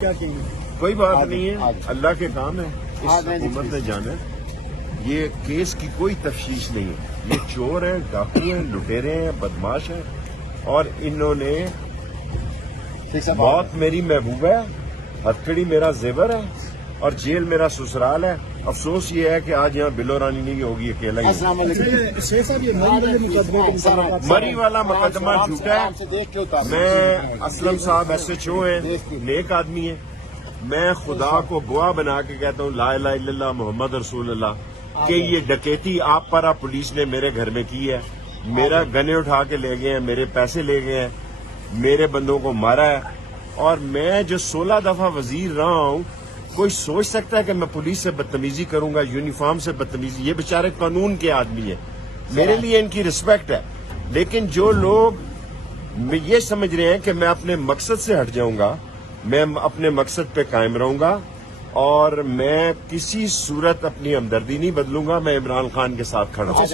کیا کہیں گے؟ کوئی بات نہیں ہے، اللہ کے کام ہے، اس حکومت نے جانا ہے۔ یہ کیس کی کوئی تفتیش نہیں ہے، یہ چور ہیں، ڈاکو ہیں، لٹیرے ہیں، بدماش ہیں، اور انہوں نے موت میری محبوب ہے، ہتھکڑی میرا زیور ہے، اور جیل میرا سسرال ہے۔ افسوس یہ ہے کہ آج یہاں بلو رانی نہیں ہوگی، اکیلا ہی ہوگا۔ شیخ صاحب یہ مری والا مقدمہ جھوٹا ہے۔ میں اسلم صاحب SHO ہیں، نیک آدمی ہیں، میں خدا کو گواہ بنا کے کہتا ہوں لا الہ الا اللہ محمد رسول اللہ کہ یہ ڈکیتی آپ پر پولیس نے میرے گھر میں کی ہے، میرا گنے اٹھا کے لے گئے ہیں، میرے پیسے لے گئے ہیں، میرے بندوں کو مارا ہے، اور میں جو 16 دفعہ وزیر رہا ہوں، کوئی سوچ سکتا ہے کہ میں پولیس سے بدتمیزی کروں گا، یونیفارم سے بدتمیزی؟ یہ بیچارے قانون کے آدمی ہیں، میرے لیے ان کی رسپیکٹ ہے، لیکن جو لوگ یہ سمجھ رہے ہیں کہ میں اپنے مقصد سے ہٹ جاؤں گا، میں اپنے مقصد پہ قائم رہوں گا، اور میں کسی صورت اپنی ہمدردی نہیں بدلوں گا، میں عمران خان کے ساتھ کھڑا ہوں۔